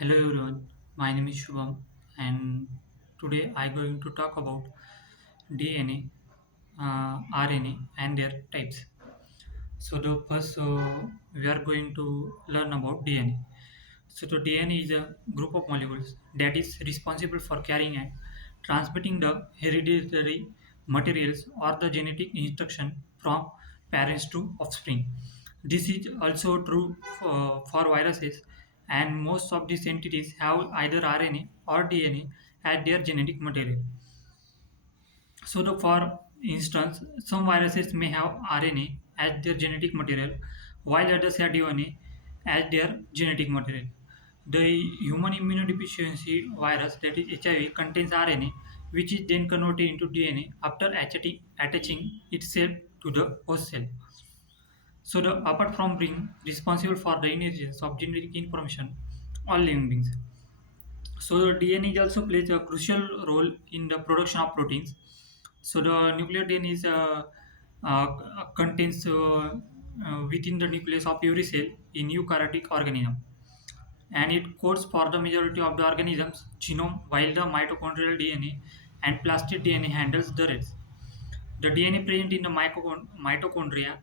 Hello everyone, my name is Shubham and today I'm going to talk about DNA, RNA and their types. So the first we are going to learn about DNA. So the DNA is a group of molecules that is responsible for carrying and transmitting the hereditary materials or the genetic instruction from parents to offspring. This is also true for viruses, and most of these entities have either RNA or DNA as their genetic material. So, for instance, some viruses may have RNA as their genetic material, while others have DNA as their genetic material. The human immunodeficiency virus, that is HIV, contains RNA, which is then converted into DNA after attaching itself to the host cell. So, apart from being responsible for the inheritance of genetic information, all living beings. So DNA also plays a crucial role in the production of proteins. So the nuclear DNA contains within the nucleus of every cell in eukaryotic organism, and it codes for the majority of the organism's genome, while the mitochondrial DNA and plasmid DNA handles the rest. The DNA present in the mitochondria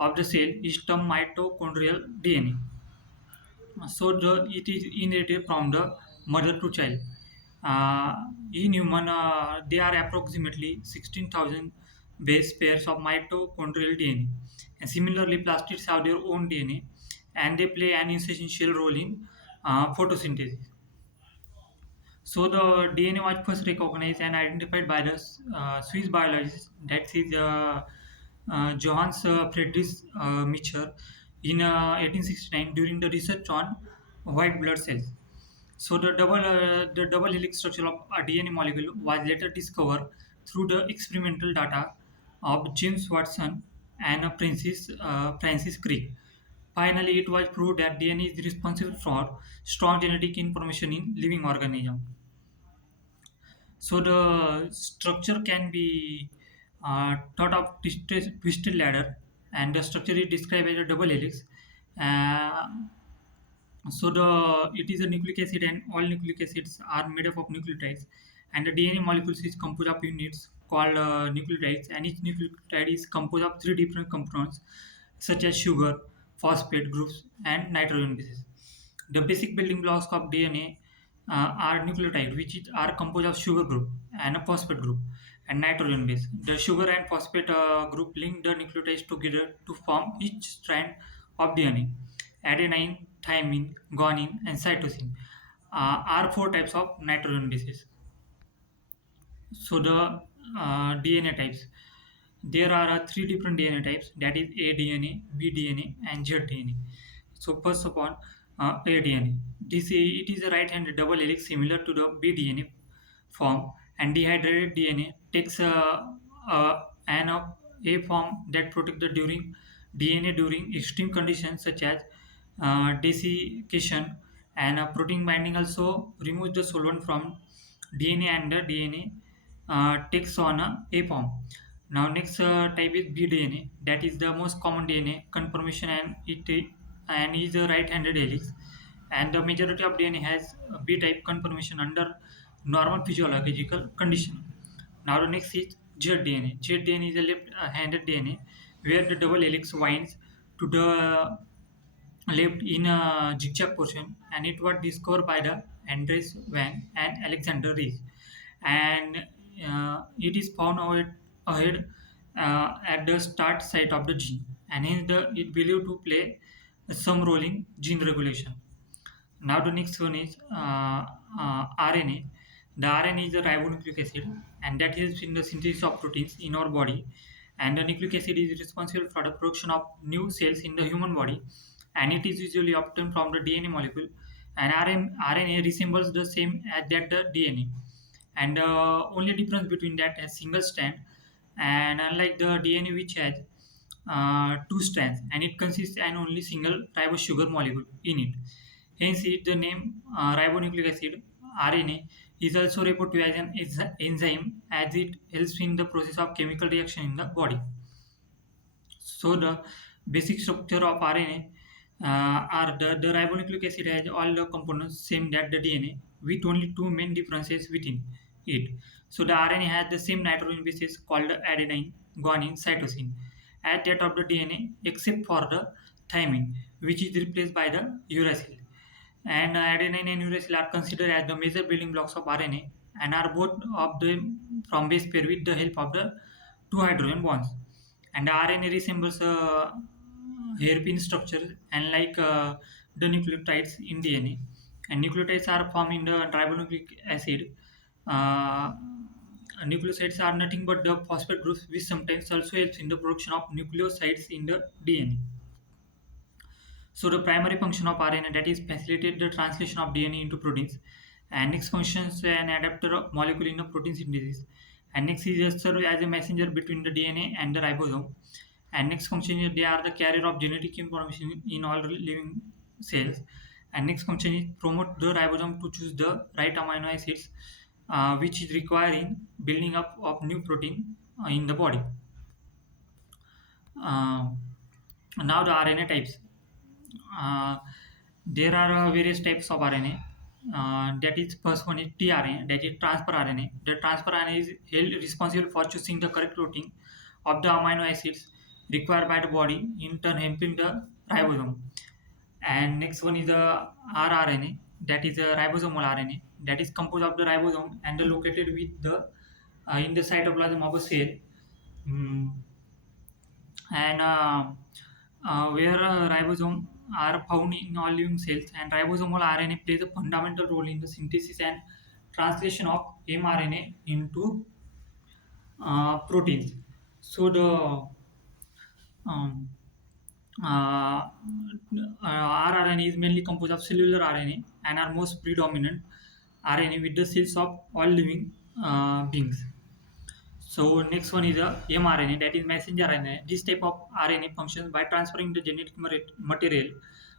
of the cell is termed mitochondrial DNA. So it is inherited from the mother to child. In human, there are approximately 16,000 base pairs of mitochondrial DNA. And similarly, plastids have their own DNA and they play an essential role in photosynthesis. So the DNA was first recognized and identified by the Swiss biologist, that is Johannes Friedrich Micher, in 1869 during the research on white blood cells. So the double helix structure of a DNA molecule was later discovered through the experimental data of James Watson and Francis Crick. Finally, it was proved that DNA is responsible for strong genetic information in living organisms. So the structure can be thought of twisted ladder, and the structure is described as a double helix. Uh, so the it is a nucleic acid, and all nucleic acids are made up of nucleotides, and the DNA molecules is composed of units called nucleotides, and each nucleotide is composed of three different components such as sugar, phosphate groups, and nitrogen bases. The basic building blocks of DNA are nucleotide, are composed of sugar group and a phosphate group and nitrogen base. The sugar and phosphate group link the nucleotides together to form each strand of DNA. Adenine, thymine, guanine, and cytosine are four types of nitrogen bases. So the DNA types. There are three different DNA types, that is A DNA, B DNA, and Z DNA. So first of all, A DNA. It is a right-handed double helix similar to the B DNA form, and dehydrated DNA takes an A form that protects the during DNA during extreme conditions such as desiccation, and protein binding also removes the solvent from DNA, and the DNA takes on a form. Now next type is bDNA. That is the most common DNA conformation, and is a right-handed helix. And the majority of DNA has a B-type conformation under normal physiological condition. Now the next is ZDNA. ZDNA is a left-handed DNA where the double helix winds to the left in a zigzag portion, and it was discovered by the Andres Van and Alexander Rees, and it is found ahead at the start site of the gene, and hence it believed to play some role in gene regulation. Now the next one is RNA. The RNA is a ribonucleic acid, and that helps in the synthesis of proteins in our body. And the nucleic acid is responsible for the production of new cells in the human body, and it is usually obtained from the DNA molecule. And RNA resembles the same as that the DNA, and the only difference between that is single strand, and unlike the DNA which has two strands, and it consists an only single ribosugar molecule in it. Hence, the name ribonucleic acid (RNA) is also referred to as an enzyme, as it helps in the process of chemical reaction in the body. So, the basic structure of RNA are the ribonucleic acid has all the components same that the DNA with only two main differences within it. So the RNA has the same nitrogen bases called adenine, guanine, cytosine at that of the DNA except for the thymine, which is replaced by the uracil. And adenine and uracil are considered as the major building blocks of RNA and are both of them from base pair with the help of the two hydrogen bonds. And the RNA resembles a hairpin structure, unlike the nucleotides in DNA. And nucleotides are formed in the ribonucleic acid. Uh, Nucleosides are nothing but the phosphate groups, which sometimes also helps in the production of nucleosides in the DNA. So the primary function of RNA that is facilitate the translation of DNA into proteins, and next functions an adapter of molecule in the protein synthesis, and next is just serve as a messenger between the DNA and the ribosome, and next function is they are the carrier of genetic information in all living cells, and next function is promote the ribosome to choose the right amino acids, which is required in building up of new protein in the body. Uh, Now the RNA types. Uh, there are various types of RNA. That is first one is tRNA, that is transfer RNA. The transfer RNA is held responsible for choosing the correct protein of the amino acids required by the body, in turn helping the ribosome. And next one is the rRNA, that is a ribosomal RNA, that is composed of the ribosome and located with the in the cytoplasm of a cell. Mm, and where ribosome are found in all living cells, and ribosomal RNA plays a fundamental role in the synthesis and translation of mRNA into proteins. So the um, uh, rRNA is mainly composed of cellular RNA and are most predominant RNA with the cells of all living beings. So next one is a mRNA, that is messenger RNA. This type of RNA functions by transferring the genetic material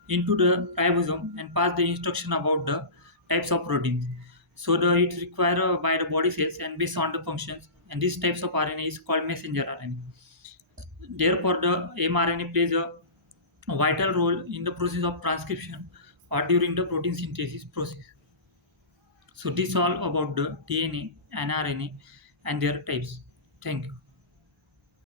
into the ribosome and pass the instruction about the types of proteins. So the it's required by the body cells and based on the functions. And these types of RNA is called messenger RNA. Therefore, the mRNA plays a vital role in the process of transcription or during the protein synthesis process. So this all about the DNA and RNA and their types. Thank you.